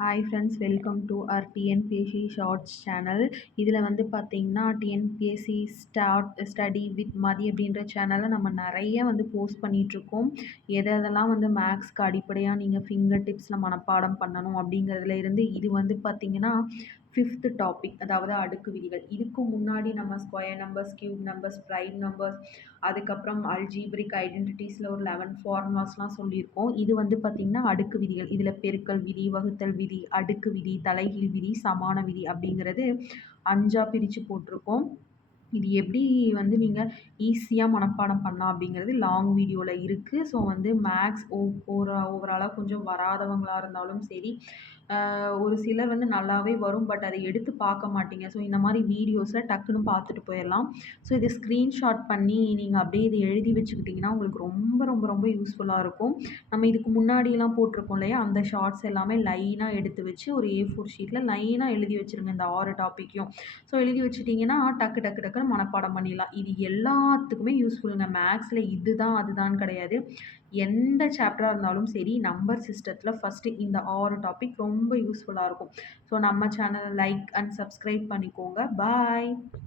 Hi friends, welcome to our TNPSC shorts channel. இதில் வந்து பார்த்தீங்கன்னா டிஎன்பிஎஸ்சி ஸ்டடி வித் மதி அப்படின்ற சேனலில் நம்ம நிறைய வந்து போஸ்ட் பண்ணிகிட்ருக்கோம். எதெல்லாம் வந்து மேக்ஸ்க்கு அடிப்படையாக நீங்கள் ஃபிங்கர் டிப்ஸில் மனப்பாடம் பண்ணணும் அப்படிங்கிறதுல இருந்து இது வந்து பார்த்தீங்கன்னா 5th டாபிக், அதாவது அடுக்கு விதிகள். இதுக்கு முன்னாடி நம்ம square numbers, cube numbers, prime numbers, அதுக்கப்புறம் அல்ஜீப்ரிக் ஐடென்டிட்டிஸில் ஒரு 11 ஃபார்முலாஸ்லாம் சொல்லியிருக்கோம். இது வந்து பார்த்திங்கன்னா அடுக்கு விதிகள். இதில் பெருக்கல் விதி, வகுத்தல் விதி, அடுக்கு விதி, தலைகீழ் விதி, சமான விதி அப்படிங்கிறது 5ஆ பிரித்து போட்டிருக்கோம். இது எப்படி வந்து நீங்கள் ஈஸியாக மனப்பாடம் பண்ணலாம் அப்படிங்கிறது லாங் வீடியோவில் இருக்குது. ஸோ வந்து மேக்ஸ் ஓவராலாக கொஞ்சம் வராதவங்களா இருந்தாலும் சரி, ஒரு சிலர் வந்து நல்லாவே வரும், பட் அதை எடுத்து பார்க்க மாட்டீங்க. ஸோ இந்த மாதிரி வீடியோஸை டக்குன்னு பார்த்துட்டு போயிடலாம். ஸோ இதை ஸ்க்ரீன்ஷாட் பண்ணி நீங்கள் அப்படியே இதை எழுதி வச்சுக்கிட்டிங்கன்னா உங்களுக்கு ரொம்ப ரொம்ப ரொம்ப யூஸ்ஃபுல்லாக இருக்கும். நம்ம இதுக்கு முன்னாடியெல்லாம் போட்டிருக்கோம் இல்லையா, அந்த ஷார்ட்ஸ் எல்லாமே லைனாக எடுத்து வச்சு ஒரு A4 ஷீட்டில் லைனாக எழுதி வச்சுருங்க இந்த 6 டாப்பிக்கையும். ஸோ எழுதி வச்சுட்டிங்கன்னா டக்கு டக்கு டக்குன்னு மனப்பாடம் பண்ணிடலாம். இது எல்லாத்துக்குமே யூஸ்ஃபுல்லுங்க. மேக்ஸில் இதுதான் அதுதான் கிடையாது. எந்த சாப்டராக இருந்தாலும் சரி, நம்பர் சிஸ்டத்தில் ஃபஸ்ட்டு இந்த 6 டாபிக் ரொம்ப யூஸ்ஃபுல்லாக இருக்கும். ஸோ நம்ம சேனலை லைக் அண்ட் சப்ஸ்கிரைப் பண்ணிக்கோங்க. பாய்.